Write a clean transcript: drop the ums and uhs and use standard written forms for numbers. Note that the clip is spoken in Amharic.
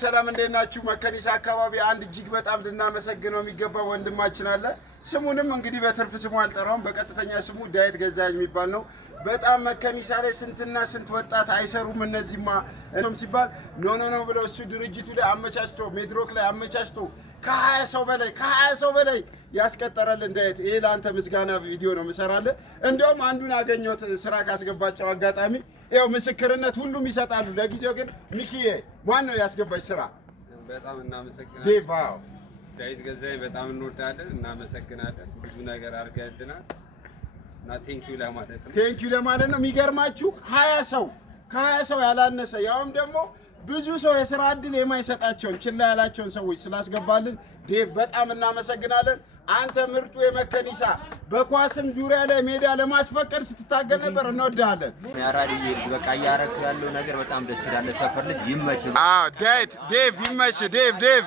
ሰላም እንደናችሁ መከኒሳ አካባቢ አንድ እጅግ በጣም ልናመሰግነው የሚገባው ወንድማችን አለ። ስሙንም እንግዲህ በትርፍ ስሙ አልጠራውም፣ በቀጥተኛ ስሙ ዳዊት ገዛኸኝ የሚባል ነው። በጣም መከኒሳ ላይ ስንትና ስንት ወጣት አይሰሩም እነዚህማ እንቶም ሲባል ኖ ብለው እሱ ድርጅቱ ላይ አመቻችቶ ሜድሮክ ላይ አመቻችቶ ከ20 ሰው በላይ ያስቀጠረልን ዳዊት፣ ይሄ ለአንተ ምስጋና ቪዲዮ ነው የምሰራልህ። እንደውም አንዱን አገኘሁት ስራ ካስገባቸው አጋጣሚ ያው ምስክርነት ሁሉም ይሰጣሉ። ለጊዜው ግን ሚኪዬ ማን ነው ያስገባች ስራ? በጣም እናመሰግናለን ዴቫው ዳዊት ገዛኸኝ፣ በጣም እንወዳለን፣ እናመሰግናለን። ብዙ ነገር አድርገህልናል እና ቴንኪው ለማለት ነው። የሚገርማችሁ ከ20 ሰው ያላነሰ ያውም ደግሞ ብዙ ሰው የሥራ ዕድል የማይሰጣቸውን ችላ ያላቸውን ሰዎች ስላስገባልን ዴቭ በጣም እናመሰግናለን። አንተ ምርጡ የመከኒሳ በኳስም ዙሪያ ላይ ሜዳ ለማስፈቀድ ስትታገል ነበር። እንወድሃለን። ያራዲዬ በቃ እያረክ ያለው ነገር በጣም ደስ ይላል። ሰፈር ልጅ ይመች። ዴቭ ይመች ዴቭ